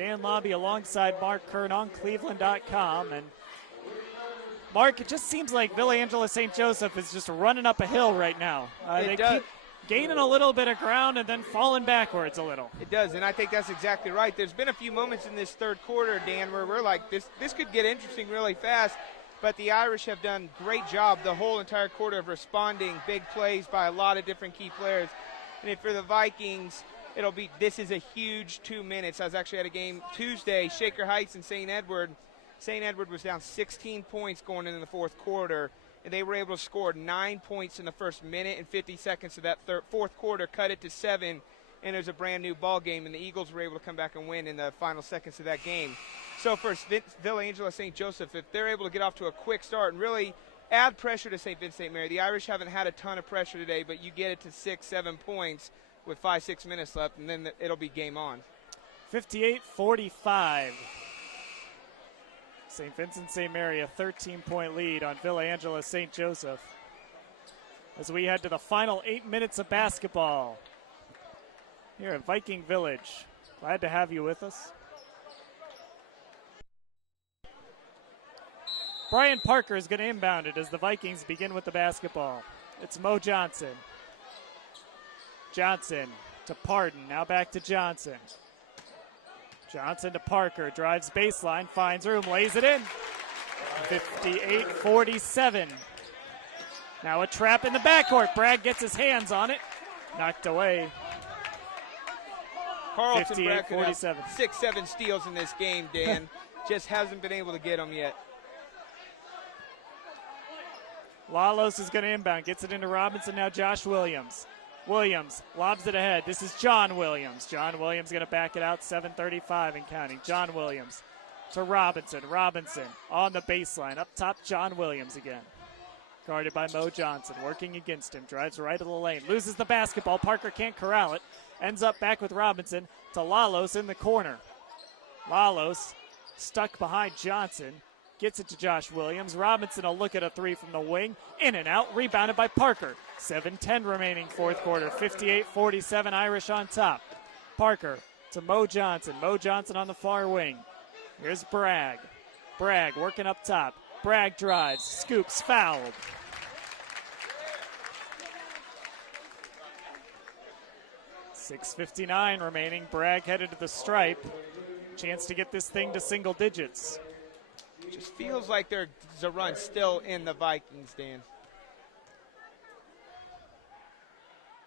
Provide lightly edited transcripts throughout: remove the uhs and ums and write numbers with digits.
Dan Lobby alongside Mark Kern on cleveland.com. And Mark, it just seems like Villa Angela St. Joseph is just running up a hill right now. They keep gaining a little bit of ground and then falling backwards a little. It does, and I think that's exactly right. There's been a few moments in this third quarter, Dan, where we're like, this could get interesting really fast, but the Irish have done a great job the whole entire quarter of responding, big plays by a lot of different key players. And for the Vikings, this is a huge 2 minutes. I was actually at a game Tuesday, Shaker Heights and St. Edward. St. Edward was down 16 points going into the fourth quarter, and they were able to score 9 points in the first minute and 50 seconds of that fourth quarter, cut it to 7, and it was a brand-new ball game, and the Eagles were able to come back and win in the final seconds of that game. So for Villa Angela St. Joseph, if they're able to get off to a quick start and really add pressure to St. Vincent-St-Mary, the Irish haven't had a ton of pressure today, but you get it to 6, 7 points with 5-6 minutes left, and then it'll be game on. 58-45. St. Vincent-St. Mary, a 13-point lead on Villa Angela St. Joseph. As we head to the final 8 minutes of basketball here at Viking Village. Glad to have you with us. Brian Parker is going to inbound it as the Vikings begin with the basketball. It's Mo Johnson. Johnson to Pardon, now back to Johnson. Johnson to Parker, drives baseline, finds room, lays it in. 58-47. Now a trap in the backcourt. Bragg gets his hands on it. Knocked away. Carlton Bragg could have 6-7 steals in this game, Dan. Just hasn't been able to get them yet. Lalos is going to inbound, gets it into Robinson, now Josh Williams. Williams lobs it ahead. This is John Williams. John Williams going to back it out, 7:35 and counting. John Williams to Robinson. Robinson on the baseline. Up top, John Williams again. Guarded by Mo Johnson, working against him. Drives right of the lane. Loses the basketball. Parker can't corral it. Ends up back with Robinson to Lalos in the corner. Lalos stuck behind Johnson. Gets it to Josh Williams. Robinson will look at a three from the wing. In and out. Rebounded by Parker. 7:10 remaining fourth quarter. 58-47 Irish on top. Parker to Mo Johnson. Mo Johnson on the far wing. Here's Bragg. Bragg working up top. Bragg drives. Scoops. Fouled. .6:59 remaining. Bragg headed to the stripe. Chance to get this thing to single digits. Just feels like there's a run still in the Vikings, Dan.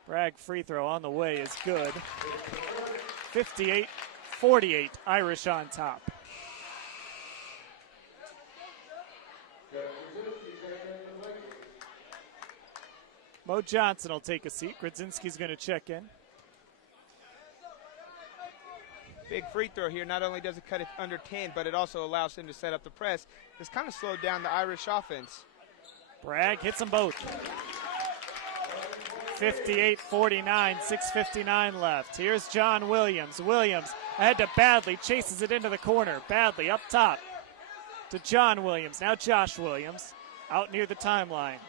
Bragg free throw on the way is good. 58-48, Irish on top. Mo Johnson will take a seat. Grodzinski's going to check in. Big free throw here. Not only does it cut it under 10, but it also allows him to set up the press. This kind of slowed down the Irish offense. Bragg hits them both. 58-49, 6:59 left. Here's John Williams. Williams ahead to Badley, chases it into the corner. Badley up top to John Williams. Now Josh Williams out near the timeline.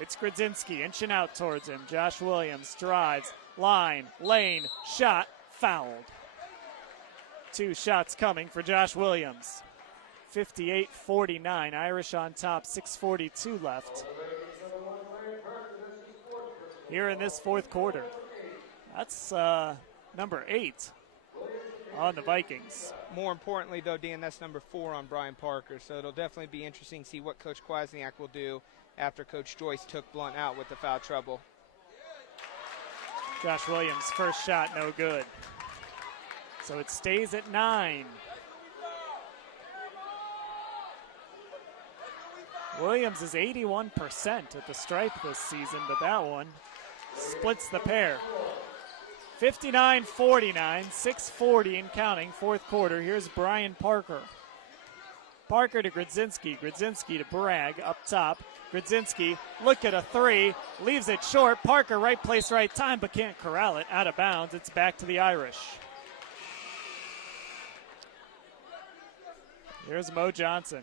It's Grodzinski inching out towards him. Josh Williams drives, line, lane, shot, fouled. 2 shots coming for Josh Williams. 58-49, Irish on top, 6:42 left. Here in this fourth quarter. That's number 8 on the Vikings. More importantly, though, Dan, that's number 4 on Brian Parker. So it'll definitely be interesting to see what Coach Kwasniak will do after Coach Joyce took Blunt out with the foul trouble. Josh Williams' first shot, no good. So it stays at 9. Williams is 81% at the stripe this season, but that one splits the pair. 59-49, 6:40 and counting, fourth quarter. Here's Brian Parker. Parker to Grodzinski. Grodzinski to Bragg up top. Grodzinski, look at a three, leaves it short. Parker, right place, right time, but can't corral it. Out of bounds. It's back to the Irish. Here's Mo Johnson.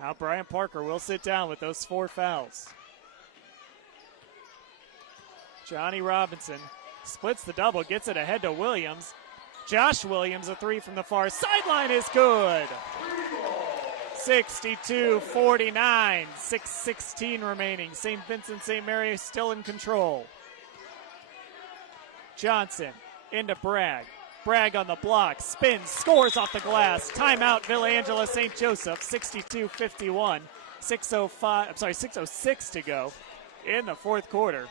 Now Brian Parker will sit down with those 4 fouls. Johnny Robinson splits the double, gets it ahead to Williams. Josh Williams, a three from the far sideline is good. 62-49, 6:16 remaining. St. Vincent-St. Mary still in control. Johnson into Bragg. Bragg on the block, spins, scores off the glass. Timeout, Villa St. Joseph, 62-51. 6:06 to go in the fourth quarter.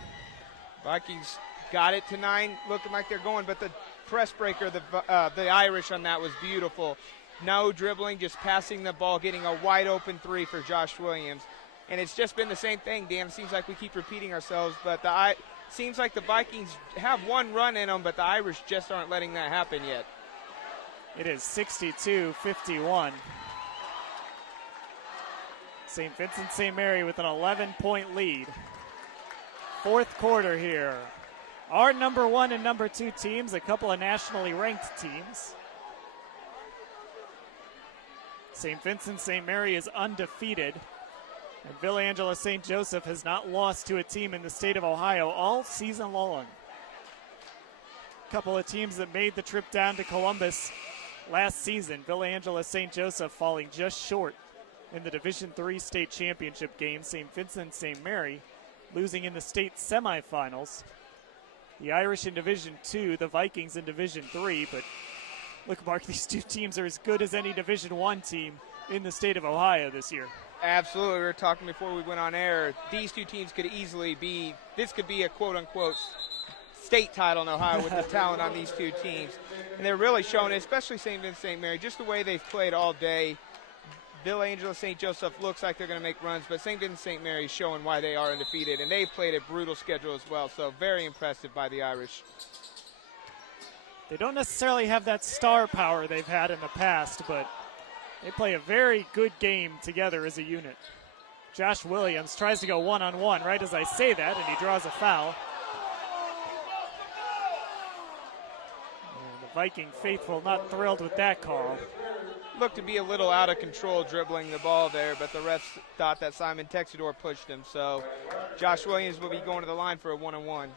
Vikings got it to 9, looking like they're going, but the press breaker, the Irish on that was beautiful. No dribbling, just passing the ball, getting a wide open three for Josh Williams. And it's just been the same thing, Dan. It seems like we keep repeating ourselves, but seems like the Vikings have one run in them, but the Irish just aren't letting that happen yet. It is 62-51. St. Vincent-St. Mary with an 11-point lead. Fourth quarter here. Our number 1 and number 2 teams, a couple of nationally ranked teams. St. Vincent-St. Mary is undefeated, and Villa St. Joseph has not lost to a team in the state of Ohio all season long. A couple of teams that made the trip down to Columbus last season. Villa St. Joseph falling just short in the Division III state championship game. St. Vincent-St. Mary losing in the state semifinals. The Irish in Division II, the Vikings in Division III, but look, Mark, these two teams are as good as any Division I team in the state of Ohio this year. Absolutely. We were talking before we went on air. These two teams could easily be, this could be a quote-unquote state title in Ohio with the talent on these two teams. And they're really showing it, especially St. Vincent-St. Mary, just the way they've played all day. Villa St. Joseph looks like they're going to make runs, but St. Vincent-St. Mary is showing why they are undefeated. And they've played a brutal schedule as well, so very impressive by the Irish. They don't necessarily have that star power they've had in the past, but they play a very good game together as a unit. Josh Williams tries to go one-on-one right as I say that, and he draws a foul. And the Viking faithful not thrilled with that call. Looked to be a little out of control dribbling the ball there, but the refs thought that Simon Texidor pushed him, so Josh Williams will be going to the line for a one-on-one.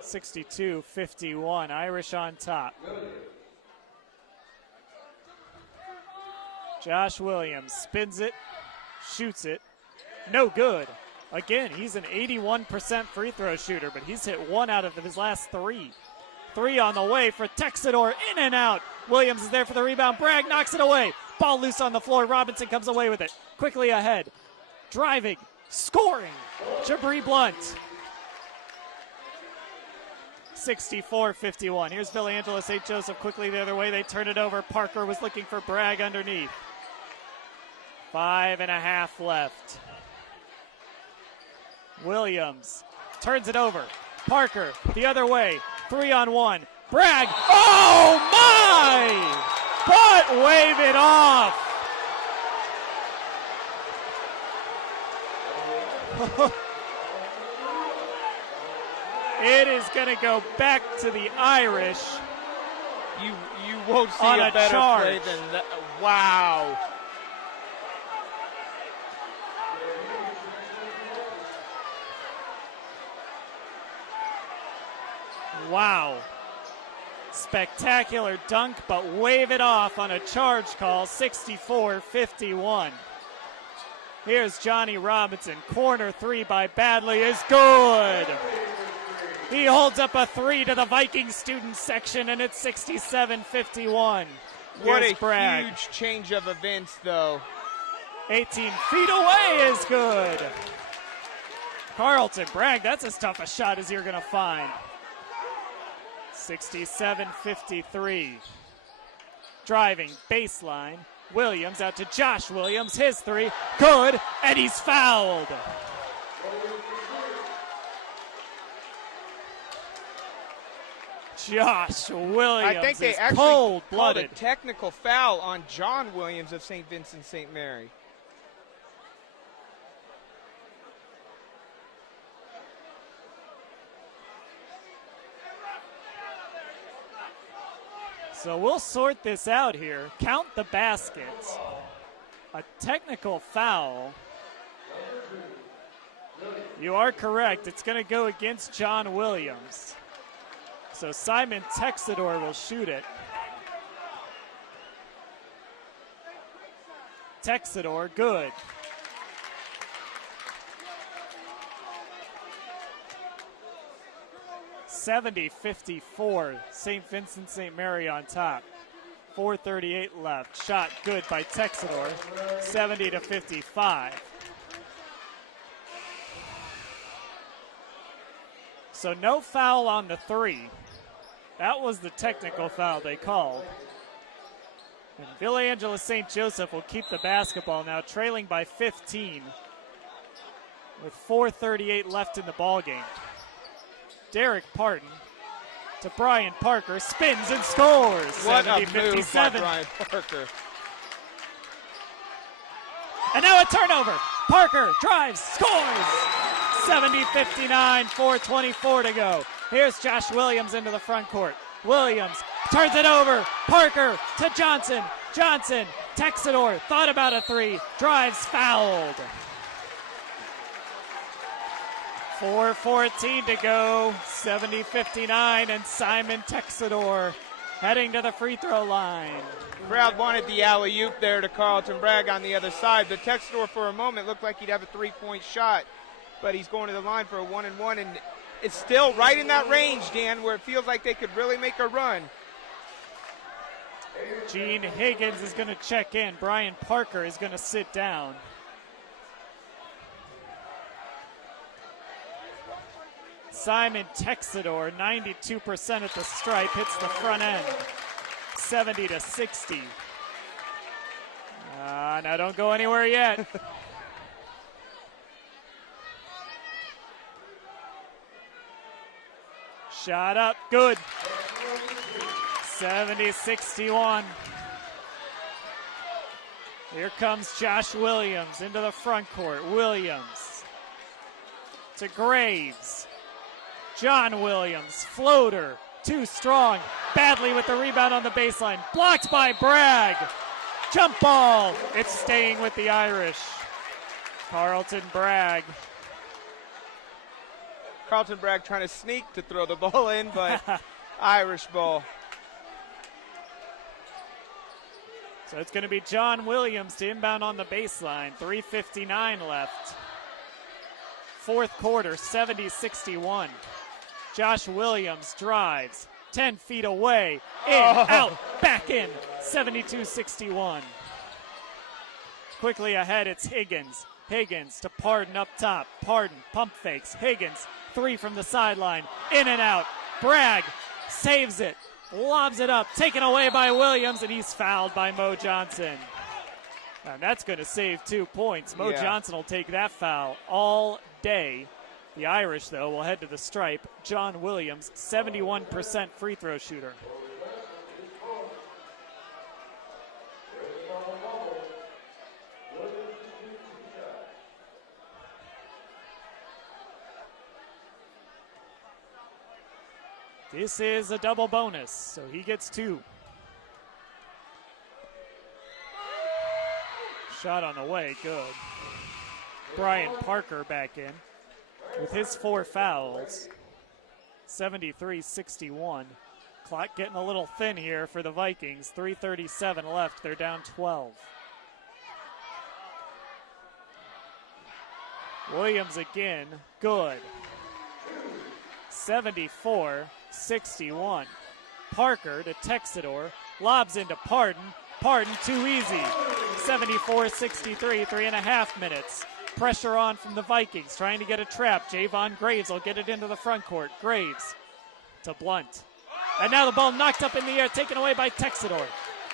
62-51, Irish on top. Josh Williams spins it, shoots it, no good. Again, he's an 81% free throw shooter, but he's hit 1 out of his last 3. 3 on the way for Texidor, in and out. Williams is there for the rebound. Bragg knocks it away. Ball loose on the floor. Robinson comes away with it. Quickly ahead. Driving, scoring. Jabri Blunt. 64-51. Here's Villa St. Joseph quickly the other way. They turn it over. Parker was looking for Bragg underneath. 5.5 left. Williams turns it over. Parker the other way. 3-on-1. Bragg. Oh my! But wave it off. It is going to go back to the Irish. You won't see on a better charge. play than that. Wow. Wow. Spectacular dunk, but wave it off on a charge call, 64-51. Here's Johnny Robinson. Corner 3 by Badley is good. He holds up a 3 to the Vikings student section, and it's 67-51. What Here's a Bragg. huge change of events, though. 18 feet away is good. Carlton Bragg, that's as tough a shot as you're going to find. 67-53. Driving, baseline. Williams out to Josh Williams. His 3, good, and he's fouled. Josh Williams I think they is actually called cold-blooded. a technical foul on John Williams of St. Vincent-St. Mary. So we'll sort this out here. Count the baskets. A technical foul. You are correct. It's going to go against John Williams. So So Simon Texador will shoot it. Texador, good. (70-54), St. Vincent-St-Mary on top. 4:38 left. Shot good by Texador. 70-55. So no foul on the three. That was the technical foul they called. And Villangela St. Joseph will keep the basketball now, trailing by 15 with 4:38 left in the ballgame. Derek Parton to Brian Parker, spins and scores. What a move by 70-57. Brian Parker. And now a turnover. Parker drives, scores. 70-59, 4:24 to go. Here's Josh Williams into the front court. Williams turns it over. Parker to Johnson. Johnson, Texador, thought about a three. Drives, fouled. 4:14 to go. 70-59, and Simon Texador heading to the free throw line. Crowd wanted the alley-oop there to Carlton Bragg on the other side, but Texador for a moment looked like he'd have a three-point shot, but he's going to the line for a 1-and-1, and it's still right in that range, Dan, where it feels like they could really make a run. Gene Higgins is going to check in. Brian Parker is going to sit down. Simon Texador, 92% at the stripe, hits the front end. 70-60. Now don't go anywhere yet. Shot up, good. 70-61. Here comes Josh Williams into the front court. Williams to Graves. John Williams, floater, too strong. Badly with the rebound on the baseline. Blocked by Bragg. Jump ball. It's staying with the Irish. Carlton Bragg. Carlton Bragg trying to sneak to throw the ball in, but Irish ball. So it's going to be John Williams to inbound on the baseline. 3:59 left. Fourth quarter, 70-61. Josh Williams drives, 10 feet away, in, out, back in, 72-61. Quickly ahead, it's Higgins. Higgins to Parton up top. Parton, pump fakes. Higgins, three from the sideline, in and out. Bragg saves it, lobs it up, taken away by Williams, and he's fouled by Mo Johnson. And that's going to save 2 points. Mo Johnson will take that foul all day. The Irish, though, will head to the stripe. John Williams, 71% free throw shooter. This is a double bonus, so he gets 2. Shot on the way, good. Brian Parker back in with his 4 fouls. 73-61. Clock getting a little thin here for the Vikings. 3:37 left. They're down 12. Williams again. Good. 74-61. Parker to Texador. Lobs into Parton. Parton too easy. 74-63. 3.5 minutes. Pressure on from the Vikings, trying to get a trap. Javon Graves will get it into the front court. Graves to Blunt. And now the ball knocked up in the air, taken away by Texador.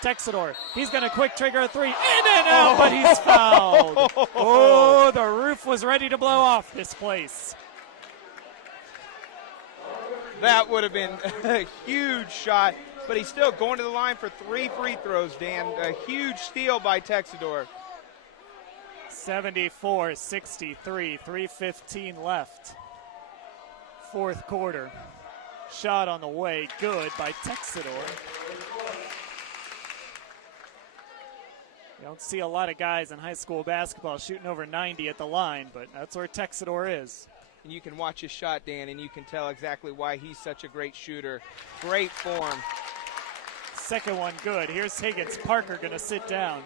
Texador, he's going to quick trigger a three. In and out, but he's fouled. Oh, the roof was ready to blow off this place. That would have been a huge shot, but he's still going to the line for 3 free throws, Dan. A huge steal by Texador. 74-63, 3:15 left. Fourth quarter. Shot on the way, good by Texador. You don't see a lot of guys in high school basketball shooting over 90 at the line, but that's where Texador is. and you can watch his shot, Dan, and you can tell exactly why he's such a great shooter. Great form. Second one good. Here's Higgins. Parker going to sit down.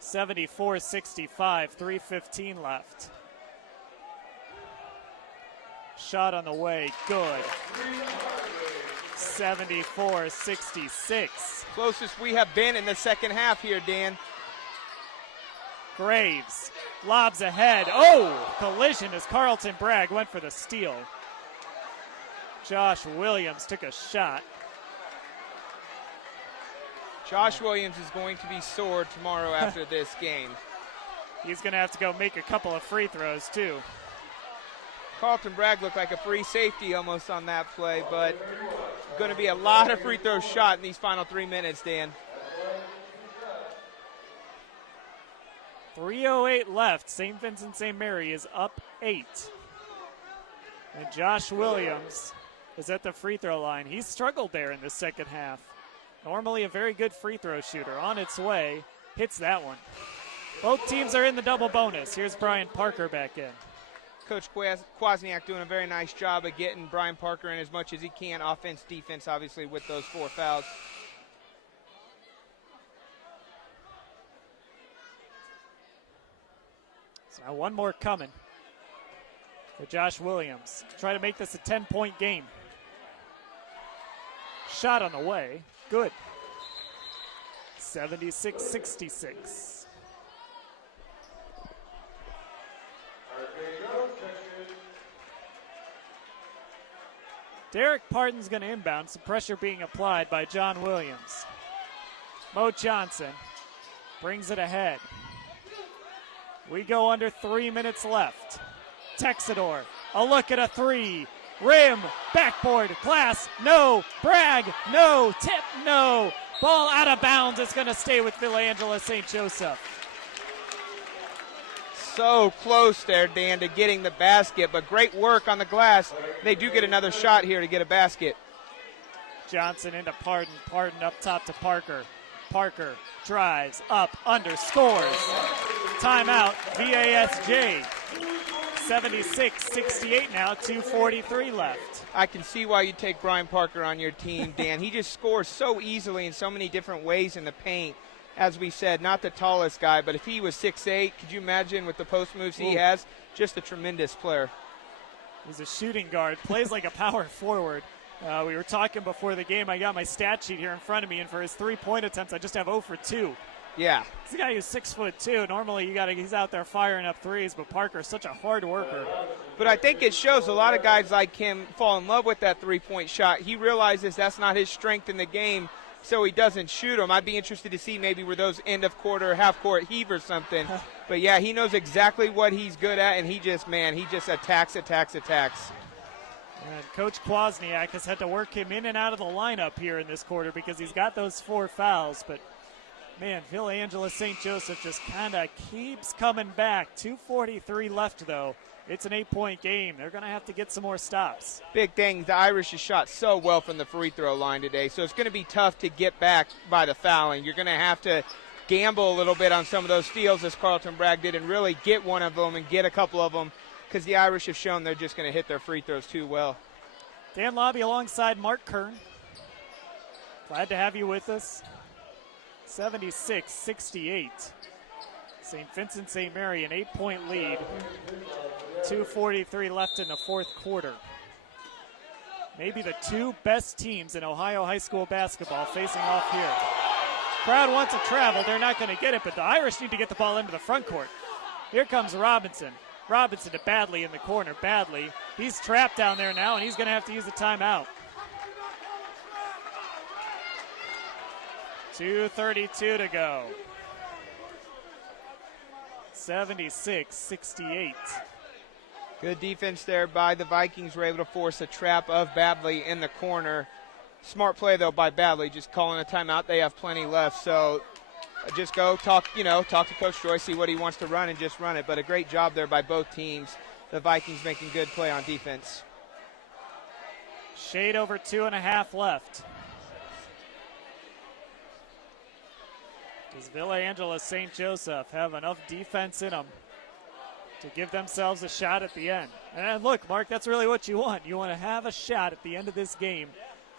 74-65, 3:15 left. Shot on the way, good. 74-66. Closest we have been in the second half here, Dan. Graves lobs ahead. Oh, collision as Carlton Bragg went for the steal. Josh Williams took a shot. Josh Williams is going to be sore tomorrow after this game. He's going to have to go make a couple of free throws, too. Carlton Bragg looked like a free safety almost on that play, but going to be a lot of free throws shot in these final 3 minutes, Dan. 3:08 left. St. Vincent-St-Mary is up 8. And Josh Williams is at the free throw line. He struggled there in the second half. Normally a very good free throw shooter. On its way, hits that one. Both teams are in the double bonus. Here's Brian Parker back in. Coach Kwasniak doing a very nice job of getting Brian Parker in as much as he can. Offense, defense, obviously, with those 4 fouls. So now one more coming for Josh Williams. Try to make this a 10-point game. Shot on the way. Good. 76-66. Derek Parton's going to inbound. Some pressure being applied by John Williams. Mo Johnson brings it ahead. We go under 3 minutes left. Texador, a look at a three. Rim, backboard, glass, no. Bragg, no. Tip, no. Ball out of bounds. It's going to stay with Villa-Angela St. Joseph. So close there, Dan, to getting the basket, but great work on the glass. They do get another shot here to get a basket. Johnson into Parton. Parton up top to Parker. Parker drives, up, under, scores. Timeout, VASJ. 76-68 now, 2:43 left. I can see why you take Brian Parker on your team, Dan. He just scores so easily in so many different ways in the paint. As we said, not the tallest guy, but if he was 6'8", could you imagine with the post moves he has? Just a tremendous player. He's a shooting guard, plays like a power forward. We were talking before the game. I got my stat sheet here in front of me, and for his three-point attempts, I just have 0 for 2. Yeah. He's a guy who's 6'2". Normally, he's out there firing up threes, but Parker's such a hard worker. But I think it shows a lot of guys like him fall in love with that three-point shot. He realizes that's not his strength in the game, so he doesn't shoot them. I'd be interested to see maybe were those end-of-quarter, half-court heave or something. But, yeah, he knows exactly what he's good at, and he just attacks. And Coach Kwasniak has had to work him in and out of the lineup here in this quarter because he's got those 4 fouls. But, man, Villa-Angela St. Joseph just kind of keeps coming back. 2:43 left, though. It's an 8-point game. They're going to have to get some more stops. Big thing, the Irish has shot so well from the free throw line today, so it's going to be tough to get back by the fouling. You're going to have to gamble a little bit on some of those steals as Carlton Bragg did and really get one of them and get a couple of them because the Irish have shown they're just going to hit their free throws too well. Dan Lobby alongside Mark Kern. Glad to have you with us. 76-68. St. Vincent-St. Mary, an 8-point lead. 2:43 left in the fourth quarter. Maybe the 2 best teams in Ohio high school basketball facing off here. Crowd wants to travel. They're not going to get it, but the Irish need to get the ball into the front court. Here comes Robinson. Robinson to Badley in the corner. Badley, he's trapped down there now, and he's going to have to use the timeout. 2:32 to go. 76-68. Good defense there by the Vikings. Were able to force a trap of Badley in the corner. Smart play, though, by Badley, just calling a timeout. They have plenty left, so just go talk to Coach Joyce, see what he wants to run, and just run it. But a great job there by both teams. The Vikings making good play on defense. Shade over 2.5 left. Does Villa-Angela St. Joseph have enough defense in them to give themselves a shot at the end. And look, Mark, that's really what you want. You want to have a shot at the end of this game,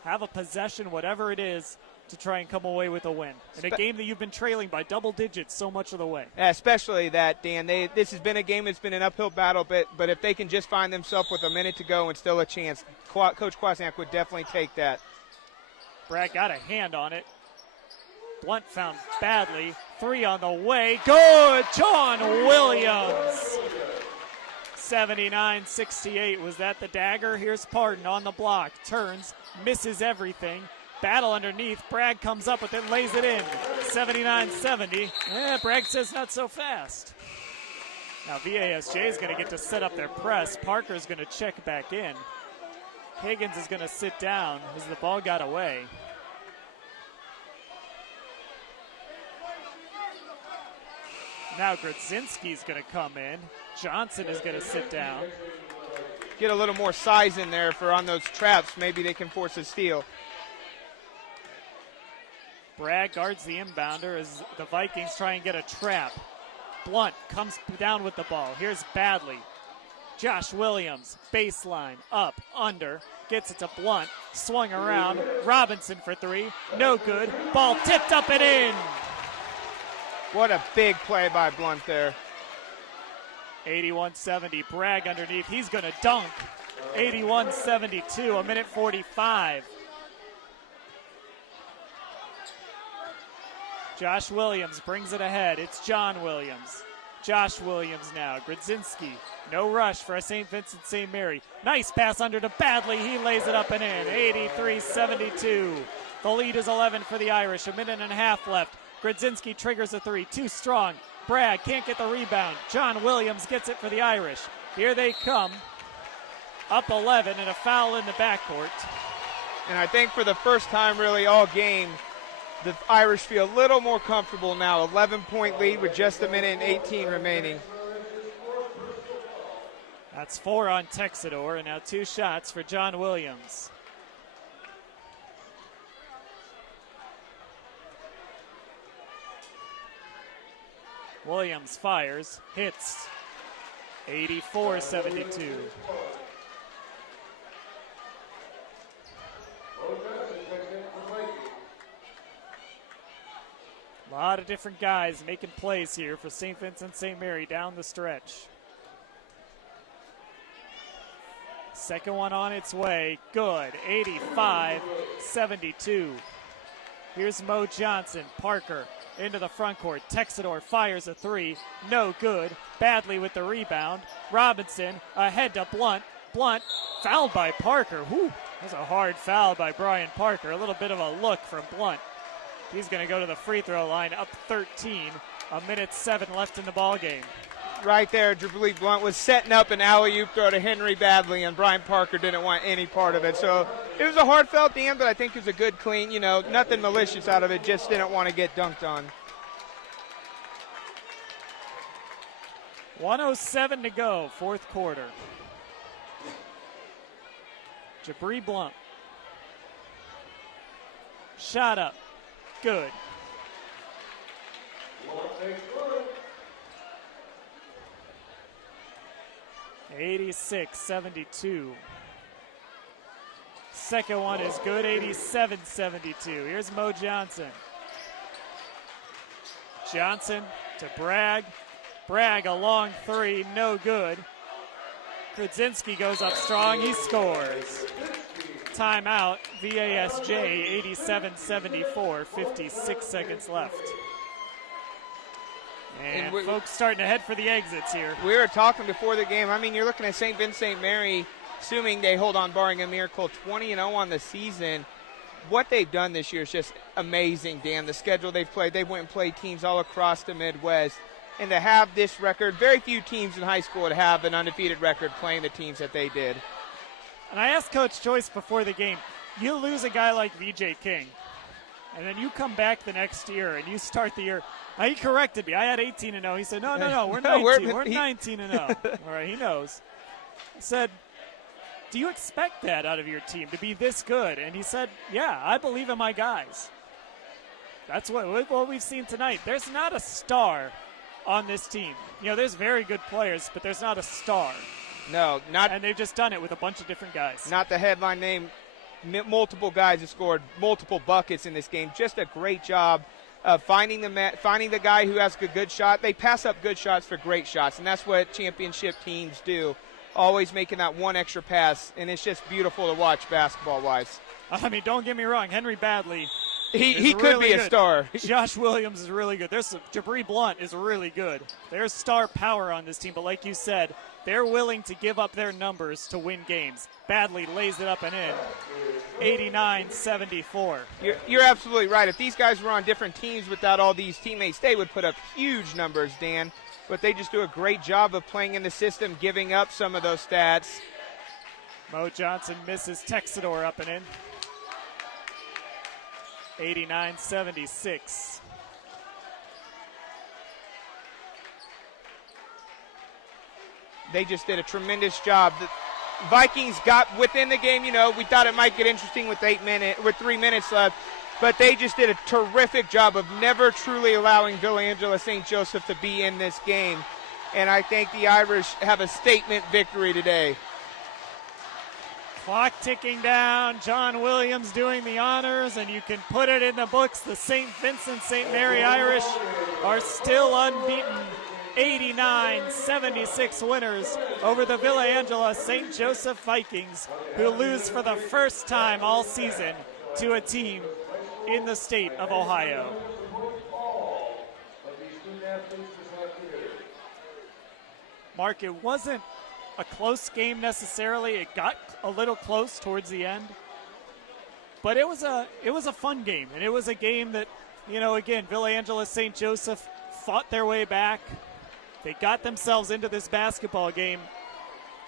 have a possession, whatever it is, to try and come away with a win in a game that you've been trailing by double digits so much of the way. Yeah, especially that, Dan. This has been a game that's been an uphill battle, but if they can just find themselves with a minute to go and still a chance, Coach Kwasniak would definitely take that. Bragg got a hand on it. Blunt found badly. 3 on the way. Good! John Williams! 79-68. Was that the dagger? Here's Pardon on the block. Turns, misses everything. Battle underneath. Bragg comes up with it, lays it in. 79-70. Bragg says not so fast. Now VASJ is going to get to set up their press. Parker is going to check back in. Higgins is going to sit down as the ball got away. Now Grodzinski's going to come in. Johnson is going to sit down. Get a little more size in there for on those traps. Maybe they can force a steal. Bragg guards the inbounder as the Vikings try and get a trap. Blunt comes down with the ball. Here's Badley. Josh Williams, baseline, up, under, gets it to Blunt, swung around. Robinson for 3, no good. Ball tipped up and in. What a big play by Blunt there. 81-70, Bragg underneath. He's going to dunk. 81-72, a minute 45. Josh Williams brings it ahead. It's John Williams. Josh Williams now. Grodzinski. No rush for a St. Vincent-St. Nice pass under to Badley. He lays it up and in. 83-72. The lead is 11 for the Irish. A minute and a half left. Grodzinski triggers a 3. Too strong. Bragg can't get the rebound. John Williams gets it for the Irish. Here they come. Up 11 and a foul in the backcourt. And I think for the first time really all game, the Irish feel a little more comfortable now. 11-point lead with just a minute and 18 remaining. That's 4 on Texador, and now 2 shots for John Williams. Williams fires, hits. 84-72. A lot of different guys making plays here for St. Vincent-St. Mary down the stretch. Second one on its way. Good. 85-72. Here's Mo Johnson. Parker into the front court. Texador fires a 3. No good. Badley with the rebound. Robinson ahead to Blunt. Blunt fouled by Parker. Whew. That was a hard foul by Brian Parker. A little bit of a look from Blunt. He's going to go to the free throw line, up 13. A minute 7 left in the ball game. Right there, Jubilee Blunt was setting up an alley-oop throw to Henry Badley, and Brian Parker didn't want any part of it. So it was a hard-felt Dan, but I think it was a good clean, nothing malicious out of it, just didn't want to get dunked on. 1:07 to go, fourth quarter. Jabri Blunt. Shot up. Good. $86-72. Second one is good, 87-72. Here's Mo Johnson. Johnson to Bragg. Bragg a long 3, no good. Grodzinski goes up strong, he scores. Timeout, VASJ, 87-74, 56 seconds left. And folks starting to head for the exits here. We were talking before the game. I mean, you're looking at St. Vincent Mary, assuming they hold on barring a miracle, 20-0 on the season. What they've done this year is just amazing, Dan. The schedule they've played, they went and played teams all across the Midwest. And to have this record, very few teams in high school would have an undefeated record playing the teams that they did. And I asked Coach Joyce before the game, you lose a guy like VJ King, and then you come back the next year and you start the year. Now, he corrected me. I had 18-0. He said, no, we're 19. We're 19-0. All right, he knows. I said, do you expect that out of your team, to be this good? And he said, yeah, I believe in my guys. That's what we've seen tonight. There's not a star on this team. You know, there's very good players, but there's not a star. No, not. And they've just done it with a bunch of different guys. Not the headline name. Multiple guys have scored multiple buckets in this game. Just a great job of finding the guy who has a good shot. They pass up good shots for great shots, and that's what championship teams do. Always making that one extra pass, and it's just beautiful to watch basketball-wise. I mean, don't get me wrong. Henry Badley. He could really be a good. star. Josh Williams is really good. Jabri Blunt is really good. There's star power on this team, but like you said, they're willing to give up their numbers to win games. Badley lays it up and in. 89-74. You're absolutely right. If these guys were on different teams without all these teammates, they would put up huge numbers, Dan. But they just do a great job of playing in the system, giving up some of those stats. Mo Johnson misses. Texador up and in. 89-76. They just did a tremendous job. The Vikings got within the game. You know, we thought it might get interesting with 3 minutes left, but they just did a terrific job of never truly allowing Villa St. Joseph to be in this game. And I think the Irish have a statement victory today. Clock ticking down. John Williams doing the honors, and you can put it in the books. The St. Vincent-St-Mary Irish are still unbeaten. 89-76 winners over the Villa Angela St. Joseph Vikings, who lose for the first time all season to a team in the state of Ohio. Mark, it wasn't a close game necessarily. It got a little close towards the end, but it was a fun game, and it was a game that, you know, again, Villa Angela St. Joseph fought their way back. They got themselves into this basketball game.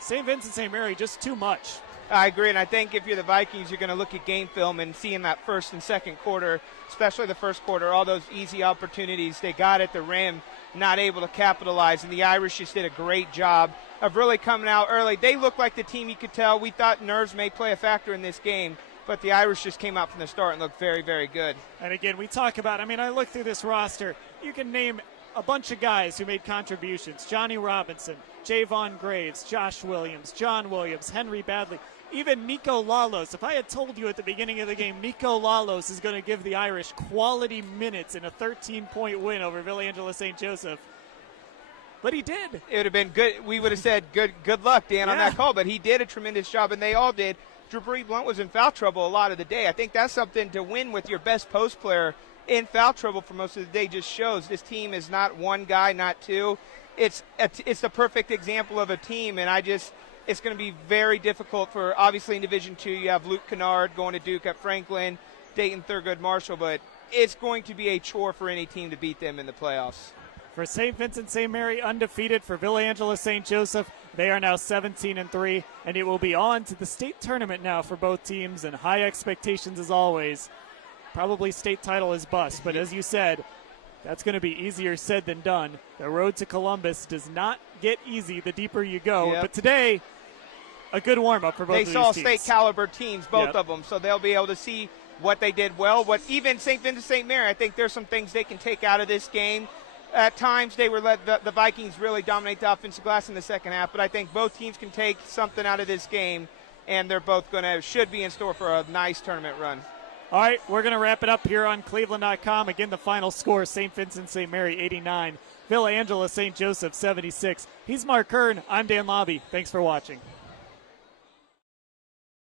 St. Vincent-St. Mary, just too much. I agree, and I think if you're the Vikings, you're going to look at game film and see in that first and second quarter, especially the first quarter, all those easy opportunities they got at the rim, not able to capitalize, and the Irish just did a great job of really coming out early. They looked like the team you could tell. We thought nerves may play a factor in this game, but the Irish just came out from the start and looked very, very good. And again, we talk about, I mean, I look through this roster, you can name a bunch of guys who made contributions. Johnny Robinson, Javon Graves, Josh Williams, John Williams, Henry Badley, even Nico Lalos. If I had told you at the beginning of the game Nico Lalos is going to give the Irish quality minutes in a 13-point win over Villa Angela St. Joseph, but he did. It would have been good. We would have said good luck, Dan, on that call, but he did a tremendous job, and they all did. Jabri Blunt was in foul trouble a lot of the day. I think that's something to win with your best post player in foul trouble for most of the day. Just shows this team is not one guy, not two. It's the perfect example of a team, and it's going to be very difficult for, obviously, in Division II, you have Luke Kennard going to Duke at Franklin, Dayton Thurgood Marshall, but it's going to be a chore for any team to beat them in the playoffs. For St. Vincent-St. Mary, undefeated. For Villa Angela St. Joseph, they are now 17-3, and it will be on to the state tournament now for both teams, and high expectations as always. Probably state title is bust, but as you said, that's going to be easier said than done. The road to Columbus does not get easy the deeper you go. Yep. But today, a good warm-up for both of these teams. They saw state-caliber teams, both of them, so they'll be able to see what they did well. What even St. Vincent-St. Mary, I think there's some things they can take out of this game. At times, they were the Vikings really dominate the offensive glass in the second half, but I think both teams can take something out of this game, and they're both should be in store for a nice tournament run. All right, we're going to wrap it up here on cleveland.com. Again, the final score, St. Vincent-St. Mary 89, Villa Angela St. Joseph 76. He's Mark Kern. I'm Dan Lobby. Thanks for watching.